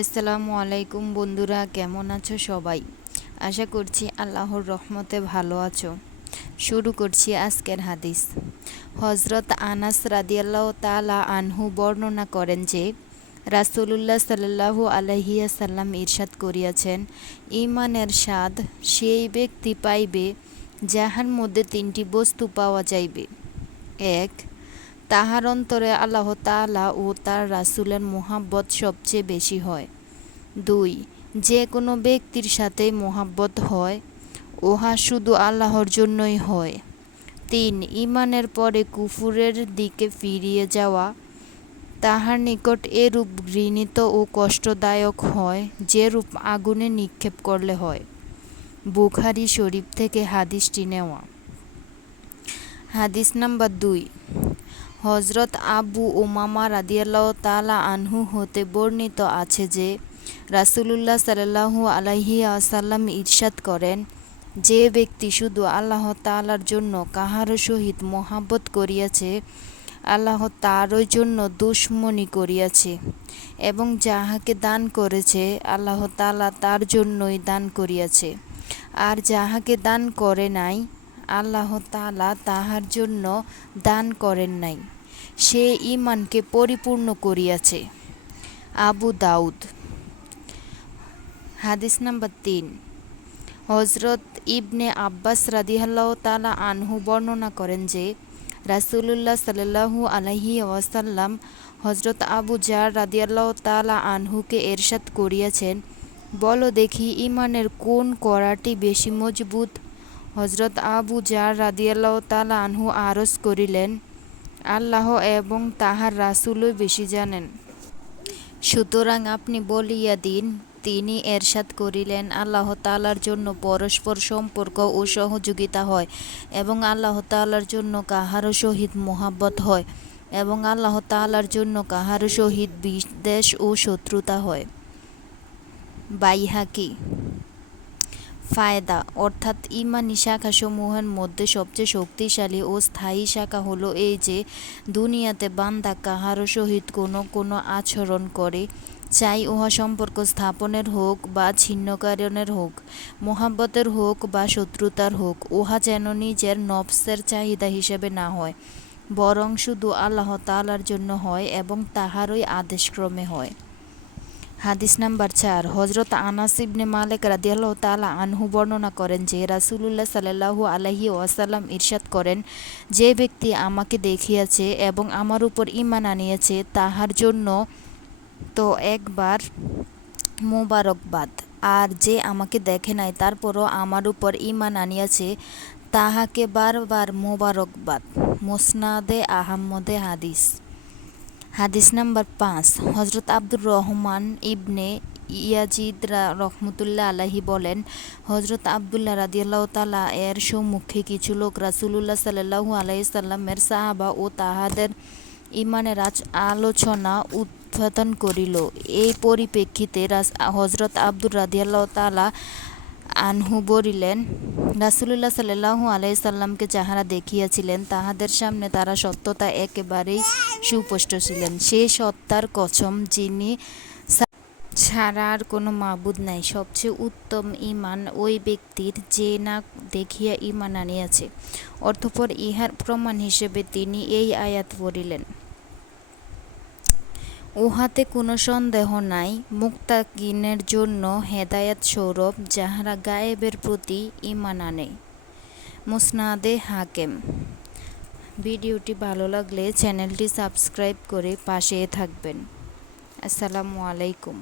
আসসালামু আলাইকুম বন্ধুরা, কেমন আছো সবাই? আশা করছি আল্লাহর রহমতে ভালো আছো। শুরু করছি আজকের হাদিস। হজরত আনাস রাদিয়াল্লাহ তালা আনহু বর্ণনা করেন যে, রাসুলুল্লাহ সাল্লাহু আলহিয়াসাল্লাম ইরশাদ করিয়াছেন ইমানের স্বাদ সেই ব্যক্তি পাইবে যাহার মধ্যে তিনটি বস্তু পাওয়া যাইবে। এক তাহার অন্তরে আল্লাহ তালা ও তার রাসুলের মোহাব্বত সবচেয়ে বেশি হয়। দুই, যে কোনো ব্যক্তির সাথে মোহাব্বত হয়, উহা শুধু আল্লাহর জন্যই হয়। তিন ইমানের পরে কুফুরের দিকে ফিরিয়ে যাওয়া, তাহার নিকট এরূপ ঘৃণিত ও কষ্টদায়ক হয়, যেরূপ আগুনে নিক্ষেপ করলে হয়। বুখারি শরীফ থেকে হাদিসটি নেওয়া। হাদিস নাম্বার দুই হজরত আবু ওমামা রাদিয়াল্লাহ তালা আনহু হতে বর্ণিত আছে যে, রাসুলুল্লাহ সাল্লাহু আলাহি আসাল্লাম ইরশাদ করেন, যে ব্যক্তি শুধু আল্লাহ তালার জন্য কাহারও সহিত মোহাব্বত করিয়াছে, আল্লাহ তারই জন্য দুশ্মনী করিয়াছে এবং যাহাকে দান করেছে, আল্লাহ তালা তার জন্যই দান করিয়াছে। আর যাহাকে দান করে নাই আল্লাহ তালা তাহার জন্য দান করেন নাই। সে ইমানকে পরিপূর্ণ করিয়াছে। আবু দাউদ। হাদিস নাম্বার তিন। হজরত ইবনে আব্বাস রাদিহাল্লাহ তালা আনহু বর্ণনা করেন যে, রাসুলুল্লাহ সাল্লাহু আলহি ওয়াসাল্লাম হজরত আবু জার রাদিয়াল্লাহ তালা আনহুকে এরশাদ করিয়াছেন, বলো দেখি ইমানের কোন করাটি বেশি মজবুত হজরত আবু জার রাদিয়াল্লাহ তালা আনহু আরজ করিলেন, আল্লাহ এবং তাহার রাসুলই বেশি জানেন। সুতরাং আপনি বলিয়া দিন, তিনি এরশাদ করিলেন, আল্লাহ তালার জন্য পরস্পর সম্পর্ক ও সহযোগিতা হয় এবং আল্লাহ তালার জন্য কাহারও সহিত মোহাব্বত হয় এবং আল্লাহ তালার জন্য কাহারও সহিত বিদ্বেষ ও শত্রুতা হয়। বাইহাকি ফায়দা। অর্থাৎ ইমানি শাখাসমূহের মধ্যে সবচেয়ে শক্তিশালী ও স্থায়ী শাখা হলো এই যে, দুনিয়াতে বান্দা কাহারও সহিত কোনো কোনো আচরণ করে, চাই উহা সম্পর্ক স্থাপনের হোক বা ছিন্নকারণের হোক, মোহাব্বতের হোক বা শত্রুতার হোক, উহা যেন নিজের নফসের চাহিদা হিসেবে না হয়, বরং শুধু আল্লাহ তালার জন্য হয় এবং তাহারই আদেশক্রমে হয়। হাদিস নাম্বার চার হজরত আনাস ইবনে মালিক রাদিয়াল্লাহ তালা আনহু বর্ণনা করেন যে, রাসুলুল্লাহ সাল্লাহু আলহি ওয়াসাল্লাম ইরশাদ করেন, যে ব্যক্তি আমাকে দেখিয়াছে এবং আমার উপর ইমান আনিয়েছে, তাহার জন্য তো একবার মোবারকবাদ। আর যে আমাকে দেখে নাই, তারপরও আমার উপর ইমান আনিয়াছে, তাহাকে বারবার মোবারকবাদ। মোসনাদে আহম্মদে হাদিস। হাদিস নাম্বার পাঁচ হজরত আব্দুর রহমান ইবনে ইয়াজিদ রহমতুল্লাহ আলাহি বলেন হজরত আবদুল্লাহ রাদিয়াল্লাহ তালা এর সম্মুখে কিছু লোক রাসুলুল্লাহ সাল্লাহু আলাইসাল্লামের সাহাবা ও তাহাদের ইমানের আলোচনা উত্থাপন করিল। এই পরিপ্রেক্ষিতে হজরত আব্দুর রাদিয়াল্লাহ তালা আনহু বলিলেন, রাসুলুল্লাহ সাল্লাহু আলাইসাল্লামকে যাহারা দেখিয়াছিলেন, তাহাদের সামনে তারা সত্যতা একেবারেই সুস্পষ্ট ছিলেন। সে সত্তার কসম যিনি ছাড়া আর কোনো মাবুদ নাই। সবচেয়ে উত্তম ইমান ওই ব্যক্তির যে না দেখিয়া ইমান আনিয়াছে। অর্থপর ইহার প্রমাণ হিসেবে তিনি এই আয়াত পড়িলেন উহাতে কোনো সন্দেহ নাই, মুক্তাকিনের জন্য হেদায়াত সৌরভ যাহারা গায়েবের প্রতি ইমান আনে। মুসনাদে হাকেম। ভিডিওটি ভালো লাগলে চ্যানেলটি সাবস্ক্রাইব করে পাশে থাকবেন। আসসালামু আলাইকুম।